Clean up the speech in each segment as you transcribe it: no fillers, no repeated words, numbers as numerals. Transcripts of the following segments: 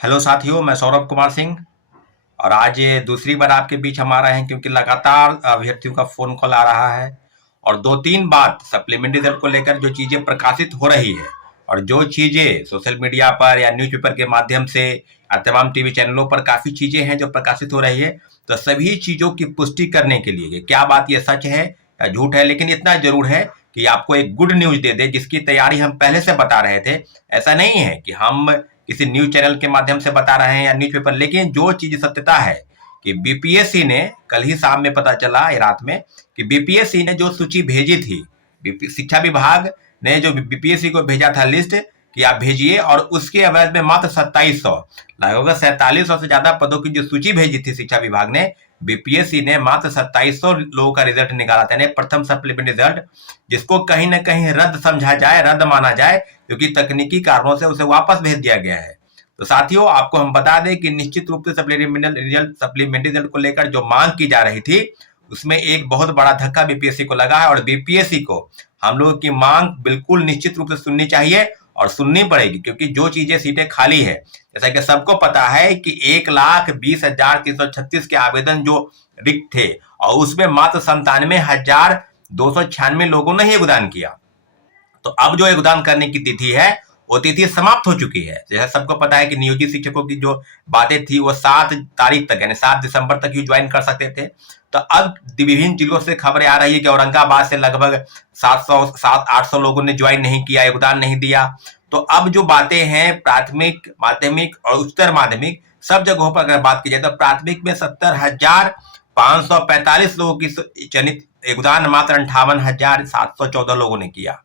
Hello साथियों, मैं सौरभ कुमार सिंह। और आज ये दूसरी बार आपके बीच हम आ रहे हैं क्योंकि लगातार अभ्यर्थियों का फोन कॉल आ रहा है और दो तीन बार सप्लीमेंट्री रिजल्ट को लेकर जो चीजें प्रकाशित हो रही है और जो चीजें सोशल मीडिया पर या न्यूज़पेपर के माध्यम से या तमाम टीवी चैनलों पर काफी चीजें हैं जो प्रकाशित हो रही है, तो सभी चीजों की पुष्टि करने के लिए क्या बात ये सच है या झूठ है, लेकिन इतना जरूर है कि आपको एक गुड न्यूज दे दे जिसकी तैयारी हम पहले से बता रहे थे। ऐसा नहीं है कि हम किसी न्यूज चैनल के माध्यम से बता रहे हैं या न्यूज़पेपर, लेकिन जो चीज सत्यता है कि बीपीएससी ने कल ही शाम में पता चला रात में कि बीपीएससी ने जो सूची भेजी थी, शिक्षा विभाग ने जो बीपीएससी को भेजा था लिस्ट कि आप भेजिए, और उसके एवज में मात्र 2700 लगभग 4700 से ज्यादा पदों की जो सूची भेजी थी शिक्षा विभाग ने, बीपीएससी ने मात्र 2700 लोगों का रिजल्ट निकाला था, प्रथम सप्लीमेंट्री रिजल्ट, जिसको कहीं ना कहीं रद्द समझा जाए, रद्द माना जाए, क्योंकि तकनीकी कारणों से उसे वापस भेज दिया गया है। तो साथियों, आपको हम बता दें कि निश्चित रूप से सप्लीमेंट्री रिजल्ट को लेकर जो मांग की जा रही थी उसमें एक बहुत बड़ा धक्का बीपीएससी को लगा है और बीपीएससी को हम लोगों की मांग बिल्कुल निश्चित रूप से सुननी चाहिए और सुननी पड़ेगी, क्योंकि जो चीजें सीटें खाली है, जैसा कि सबको पता है कि 1,20,336 के आवेदन जो रिक्त थे और उसमें मात्र 97,296 लोगों ने ही योगदान किया। तो अब जो योगदान करने की तिथि है वो तिथि समाप्त हो चुकी है। जैसे सबको पता है कि नियोजित शिक्षकों की जो बातें थी वो 7 तारीख तक यानी 7 दिसंबर तक ही ज्वाइन कर सकते थे। तो अब विभिन्न जिलों से खबरें आ रही है कि औरंगाबाद से लगभग 700-800 लोगों ने ज्वाइन नहीं किया, योगदान नहीं दिया। तो अब जो बातें हैं प्राथमिक, माध्यमिक और उच्चतर माध्यमिक सब जगहों पर अगर बात की जाए तो प्राथमिक में 70,545 लोगों की चयनित योगदान मात्र 58,714 लोगों ने किया।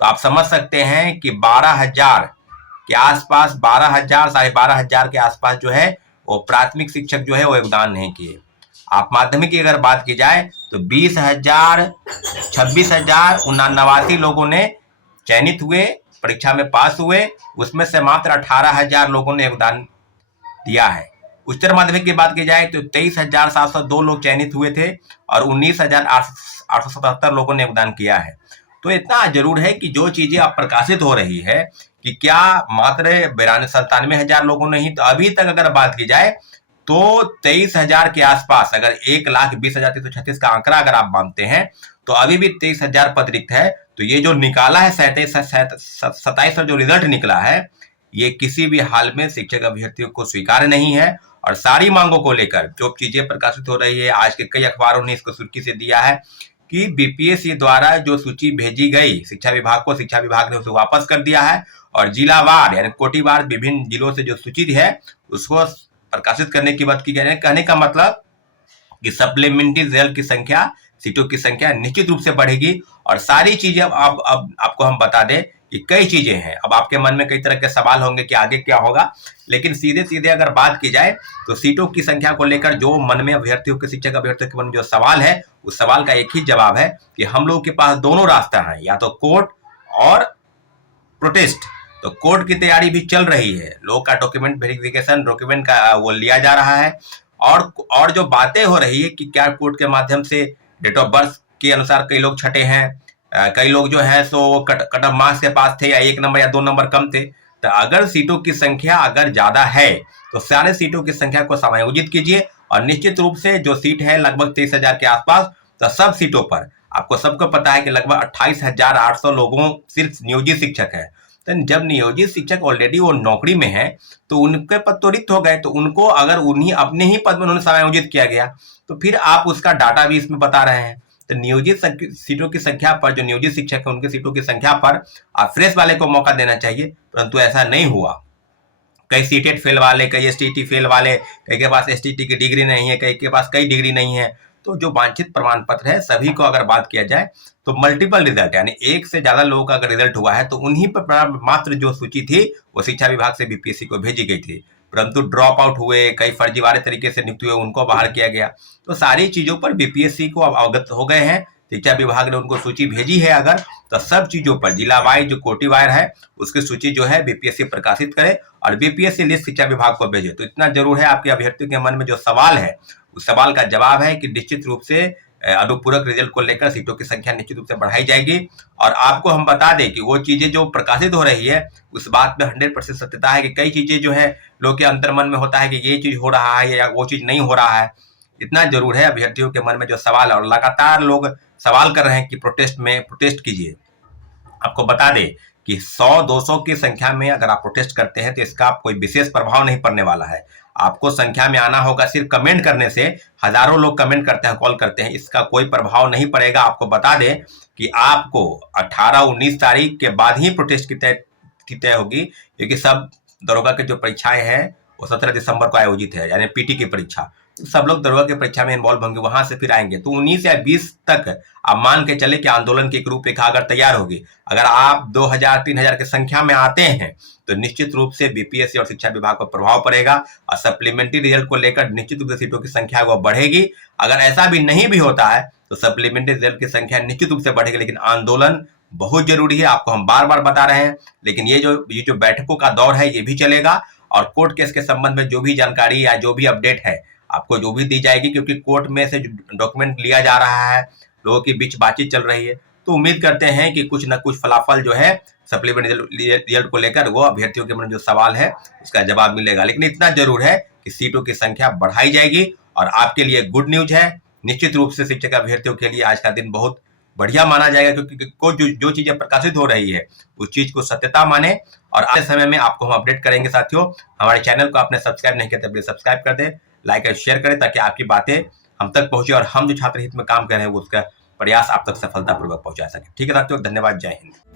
तो आप समझ सकते हैं कि 12,000 के आसपास, 12,000 12,500 के आसपास जो है वो प्राथमिक शिक्षक जो है वो योगदान नहीं किए। आप माध्यमिक की अगर बात की जाए तो 20,000 26,089 लोगों ने चयनित हुए, परीक्षा में पास हुए, उसमें से मात्र 18,000 लोगों ने योगदान दिया है। उच्चतर माध्यमिक की बात की जाए तो 23,702 लोग चयनित हुए थे और 19,877 लोगों ने योगदान किया है। तो इतना जरूर है कि जो चीजें अब प्रकाशित हो रही है कि क्या मात्र 97,000 लोगों ने ही, तो अभी तक अगर बात की जाए तो 23,000 के आसपास, अगर 1,20,336 का आंकड़ा अगर आप मानते हैं तो अभी भी 23,000 पद रिक्त है। तो ये जो निकाला है 27 जो रिजल्ट निकला है, ये किसी भी हाल में शिक्षक अभ्यर्थियों को स्वीकार्य नहीं है। और सारी मांगों को लेकर जो चीजें प्रकाशित हो रही है, आज के कई अखबारों ने इसको सुर्खी से दिया है कि बीपीएससी द्वारा जो सूची भेजी गई शिक्षा विभाग को, शिक्षा विभाग ने उसे वापस कर दिया है और जिलावार यानी कोटिवार विभिन्न जिलों से जो सूची है उसको प्रकाशित करने की बात की गई है। कहने का मतलब कि सप्लीमेंट्री रिजल्ट की संख्या, सीटों की संख्या निश्चित रूप से बढ़ेगी। और सारी चीजें अब आपको हम बता दें कि कई चीजें हैं। अब आपके मन में कई तरह के सवाल होंगे कि आगे क्या होगा, लेकिन सीधे सीधे अगर बात की जाए तो सीटों की संख्या को लेकर जो मन में अभ्यर्थियों के, शिक्षक अभ्यर्थियों के मन में जो सवाल है, उस सवाल का एक ही जवाब है कि हम लोगों के पास दोनों रास्ता है, या तो कोर्ट और प्रोटेस्ट। तो कोर्ट की तैयारी भी चल रही है, लोग का डॉक्यूमेंट वेरिफिकेशन, डॉक्यूमेंट का वो लिया जा रहा है। और जो बातें हो रही है कि क्या कोर्ट के माध्यम से डेट ऑफ बर्थ के अनुसार कई लोग छटे हैं, कई लोग जो है सो कट ऑफ मार्क्स के पास थे या 1 नंबर या 2 नंबर कम थे। तो अगर सीटों की संख्या अगर ज्यादा है तो सारे सीटों की संख्या को समायोजित कीजिए और निश्चित रूप से जो सीट है लगभग 23,000 के आसपास, तो सब सीटों पर आपको सबको पता है कि लगभग 28,800 लोगों सिर्फ नियोजित शिक्षक है। तो जब नियोजित शिक्षक ऑलरेडी वो नौकरी में है तो उनके पद तो रिक्त हो गए, तो उनको अगर उन्हीं अपने ही पद में उन्होंने समायोजित किया गया तो फिर आप उसका डाटा भी इसमें बता रहे हैं। तो नियोजित सीटों की संख्या पर, जो नियोजित शिक्षक है उनकी सीटों की संख्या पर आप फ्रेश वाले को मौका देना चाहिए, परंतु ऐसा नहीं हुआ। कई सीटेट फेल वाले, कई एसटीटी फेल वाले, कई के पास एसटीटी की डिग्री नहीं है, कई के पास कई डिग्री नहीं है। तो जो वांछित प्रमाण पत्र है सभी को अगर बात किया जाए तो मल्टीपल रिजल्ट यानी एक से ज्यादा लोगों का अगर रिजल्ट हुआ है तो उन्हीं पर मात्र जो सूची थी वो शिक्षा विभाग से बीपीएससी को भेजी गई थी, परंतु ड्रॉप आउट हुए, कई फर्जीवाड़े तरीके से नियुक्त हुए, उनको बाहर किया गया। तो सारी चीजों पर बीपीएससी को अब अवगत हो गए हैं, शिक्षा विभाग ने उनको सूची भेजी है। अगर तो सब चीजों पर जिला वाइज जो कोटि वायर है उसकी सूची जो है बीपीएससी प्रकाशित करे और बीपीएससी लिस्ट शिक्षा विभाग को भेजे। तो इतना जरूर है, आपके अभ्यर्थियों के मन में जो सवाल है उस सवाल का जवाब है कि निश्चित रूप से अनुपूरक रिजल्ट को लेकर सीटों की संख्या निश्चित रूप से बढ़ाई जाएगी। और आपको हम बता दें कि वो चीजें जो प्रकाशित हो रही है उस बात में 100% सत्यता है कि कई चीजें जो है लोग के अंतर्मन में होता है कि ये चीज हो रहा है या वो चीज नहीं हो रहा है। इतना जरूर है, अभ्यर्थियों के मन में जो सवाल है और लगातार लोग सवाल कर रहे हैं कि प्रोटेस्ट कीजिए। आपको बता दें कि 100-200 की संख्या में अगर आप प्रोटेस्ट करते हैं तो इसका कोई विशेष प्रभाव नहीं पड़ने वाला है। आपको संख्या में आना होगा, सिर्फ कमेंट करने से हजारों लोग कमेंट करते हैं, कॉल करते हैं, इसका कोई प्रभाव नहीं पड़ेगा। आपको बता दें कि आपको 18-19 तारीख के बाद ही प्रोटेस्ट की तय होगी, क्योंकि सब दरोगा की जो परीक्षाएं हैं वो 17 दिसंबर को आयोजित है, यानी पीटी की परीक्षा। सब लोग दरोगा की परीक्षा में इन्वॉल्व होंगे, वहां से फिर आएंगे। तो 19 या 20 तक आप मान के चले कि आंदोलन की एक रूपरेखा अगर तैयार होगी। अगर आप 2000-3000 की संख्या में आते हैं तो निश्चित रूप से बीपीएससी और शिक्षा विभाग पर प्रभाव पड़ेगा और सप्लीमेंट्री रिजल्ट को लेकर निश्चित रूप से सीटों की संख्या वो बढ़ेगी। अगर ऐसा भी नहीं भी होता है तो सप्लीमेंट्री रिजल्ट की संख्या निश्चित रूप से बढ़ेगी, लेकिन आंदोलन बहुत जरूरी है, आपको हम बार बार बता रहे हैं। लेकिन ये जो बैठकों का दौर है ये भी चलेगा, और कोर्ट केस के संबंध में जो भी जानकारी या जो भी अपडेट है आपको जो भी दी जाएगी, क्योंकि कोर्ट में से जो डॉक्यूमेंट लिया जा रहा है, लोगों के बीच बातचीत चल रही है, तो उम्मीद करते हैं कि कुछ न कुछ फलाफल जो है सप्लीमेंट्री रिजल्ट को लेकर वो अभ्यर्थियों के मन में जो सवाल है उसका जवाब मिलेगा। लेकिन इतना जरूर है कि सीटों की संख्या बढ़ाई जाएगी और आपके लिए गुड न्यूज है। निश्चित रूप से शिक्षक अभ्यर्थियों के लिए आज का दिन बहुत बढ़िया माना जाएगा, क्योंकि जो चीजें प्रकाशित हो रही है उस चीज को सत्यता माने। और आने समय में आपको हम अपडेट करेंगे। साथियों, हमारे चैनल को आपने सब्सक्राइब नहीं किया तो प्लीज सब्सक्राइब कर दें, लाइक और शेयर करें, ताकि आपकी बातें हम तक पहुंचे और हम जो छात्र हित में काम कर रहे हैं वो उसका प्रयास आप तक सफलतापूर्वक पहुंचा सके। ठीक है साथियों, धन्यवाद, जय हिंद।